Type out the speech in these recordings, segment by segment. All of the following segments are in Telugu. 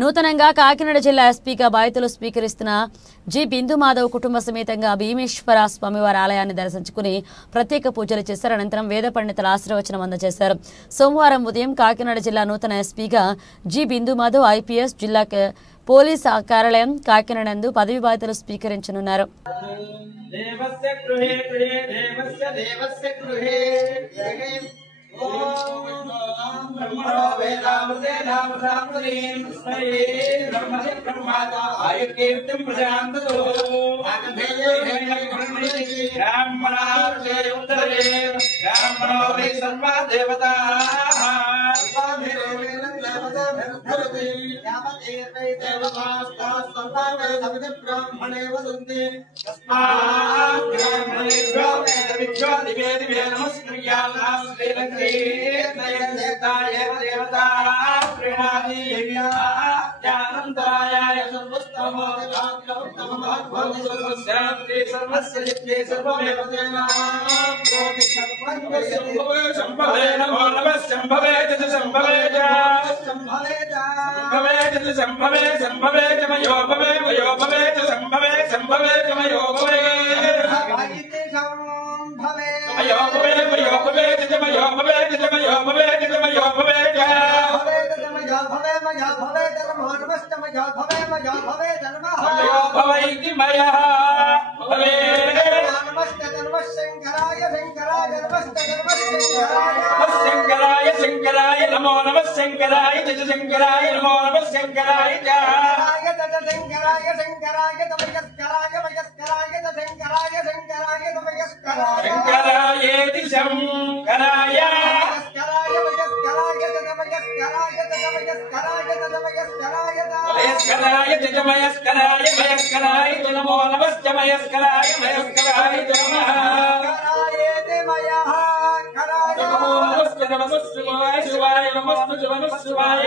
నూతనంగా కాకినాడ జిల్లా ఎస్పీగా బాధ్యతలు స్వీకరిస్తున్న జి బిందు మాధవ్ కుటుంబ సమేతంగా భీమేశ్వర స్వామివారి ఆలయాన్ని దర్శించుకుని ప్రత్యేక పూజలు చేశారు. అనంతరం వేద పండితుల ఆశీర్వచనం అందజేశారు. సోమవారం ఉదయం కాకినాడ జిల్లా నూతన ఎస్పీగా జి బిందు మాధవ్ ఐపీఎస్ జిల్లా పోలీస్ కార్యాలయం కాకినాడ నందు పదవి బాధ్యతలు స్వీకరించనున్నారు. शंकराय नमो नमः शंकराय जय शंकराय नमो नमः शंकराय शंकराय शंकराय मयस्कराय नमो नमः मयस्कराय शिवाय शिवाय नमः शिवाय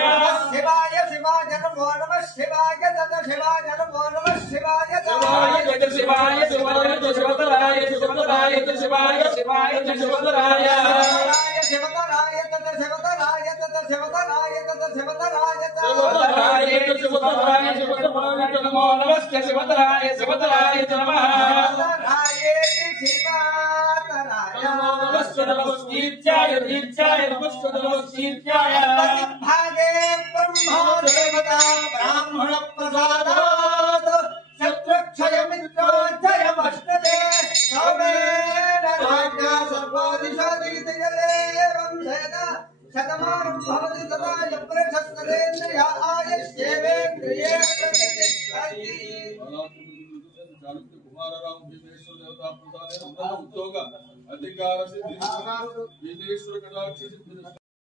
शिवाय शिवाय नमो नमः शिवाय शिवाय नमो नमः शिवाय शिवाय शिवाय शिवाय शिवतराय शिवतराय शिवाय शिवाय शिवतराय शिवतराय शिवतराय शिवतराय शिवतराय शिवतराय शिवतराय नमो नमः शिवतराय शिवतराय नमः ीर्चाय भागे ब्रह्मो देवता ब्राह्मण प्रसादात् शत्रुक्षय मित्रोज्जयमष्टदे सोमेन राज्ञा सर्वादिशादितयलेवं वेद शतमानं भवति तदा यप्रशस्तरेन्द्रिया आयुष्येवेन्द्रिये प्रतिष्ठति अधिकार से